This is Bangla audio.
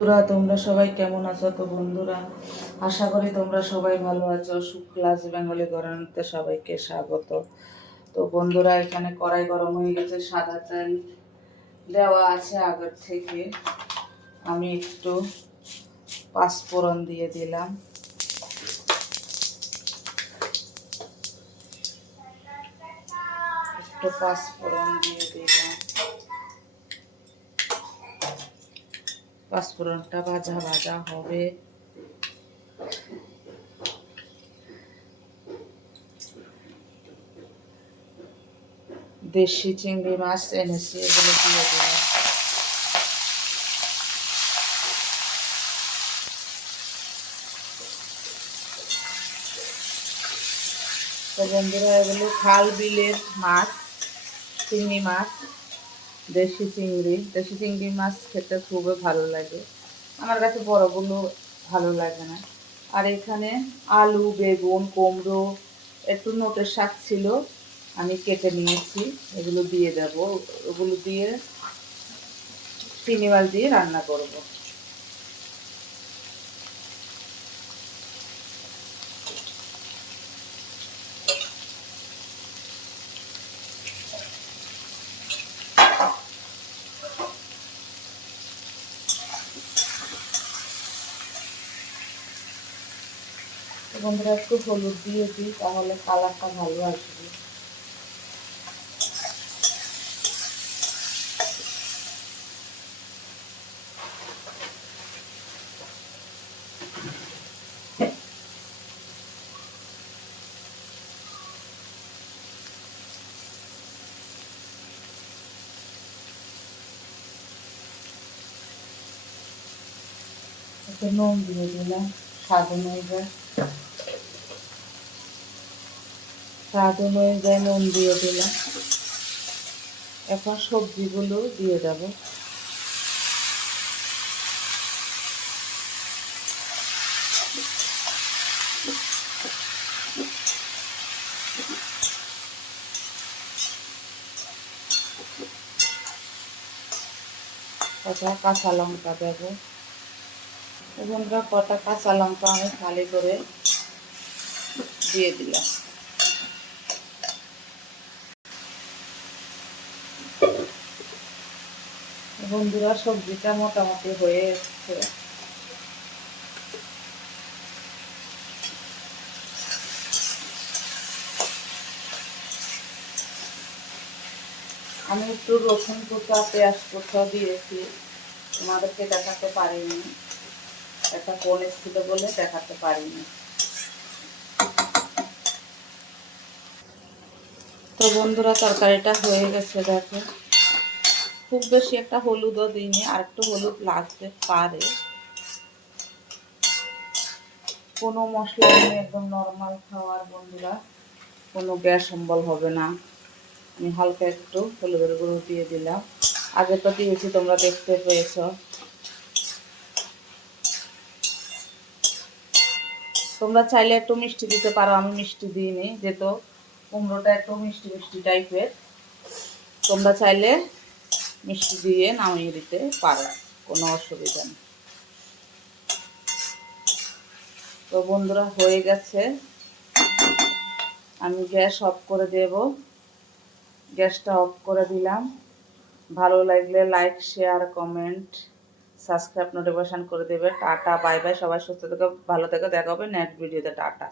বন্ধুরা, তোমরা সবাই কেমন আছো? তো বন্ধুরা, আশা করি তোমরা সবাই ভালো আছো। শুক্লাস বেঙ্গলি ঘরানাতে সবাইকে স্বাগত। তো বন্ধুরা, এখানে কড়াই গরম হয়ে গেছে, সাদা তেল দেওয়া আছে আগের থেকে। আমি একটু পাঁচফোড়ন দিয়ে দিলাম, একটু পাঁচফোড়ন দিয়ে দিলাম। পাঁচফোড়নটা ভাজা ভাজা হবে। দেশি চিংড়ি মাছ এনেছি, এগুলো দিয়ে দিলাম। তো বন্ধুরা, এগুলো খাল বিলের মাছ, চিংড়ি মাছ, দেশি চিংড়ি মাছ খেতে খুবই ভালো লাগে। আমার কাছে বড়গুলো ভালো লাগে না। আর এখানে আলু, বেগুন, কুমড়ো, একটু নোটের শাক ছিল, আমি কেটে নিয়েছি, এগুলো দিয়ে দেবো। ওগুলো দিয়ে চিংড়ি মাছ দিয়ে রান্না করব। বন্ধুরা, একটু হলুদ দিয়ে দিই, তাহলে কালারটা ভালো আসবে। একটু নুন দিয়ে দিলাম, স্বাদ অনুযায়ী। স্বাদ অনুযায়ী নুন দিয়ে দিলাম। এখন সবজিগুলো দিয়ে দেব। কটা কাঁচা লঙ্কা দেব। বন্ধুরা, কটা কাঁচা লঙ্কা আমি ফালি করে দিয়ে দিলাম। বন্ধুরা, সবজিটা মোটামুটি হয়ে এসছে। আমি একটু রসুন কোচা, পেঁয়াজ কোচা দিয়েছি, তোমাদেরকে দেখাতে পারিনি, একটা ফোন এসেছিল বলে দেখাতে পারিনি। তো বন্ধুরা, তরকারিটা হয়ে গেছে, দেখো। খুব বেশি একটা হলুদও দিইনি, আর একটু হলুদ লাগতে পারে। কোনো মশলা নেই, একদম নর্মাল খাওয়ার বন্ধুরা, কোনো গ্যাস অম্বল হবে না। আমি হালকা একটু হলুদের গুঁড়ো দিয়ে দিলাম, আগে তো দিয়েছি, তোমরা দেখতে পেয়েছ। তোমরা চাইলে একটু মিষ্টি দিতে পারো, আমি মিষ্টি দিইনি, যেহেতু কুমড়োটা একটু মিষ্টি মিষ্টি টাইপের। তোমরা চাইলে মিষ্টি দিয়ে নামিয়ে দিতে পারো, কোনো অসুবিধা নেই। তো বন্ধুরা, হয়ে গেছে, আমি গ্যাস অফ করে দেব। গ্যাসটা অফ করে দিলাম। ভালো লাগলে like, share, comment, subscribe, notification করে দেবে। টাটা, বাই বাই, সবাই সুস্থ থেকো, ভালো থেকো, দেখা হবে নেক্সট ভিডিওতে। টাটা।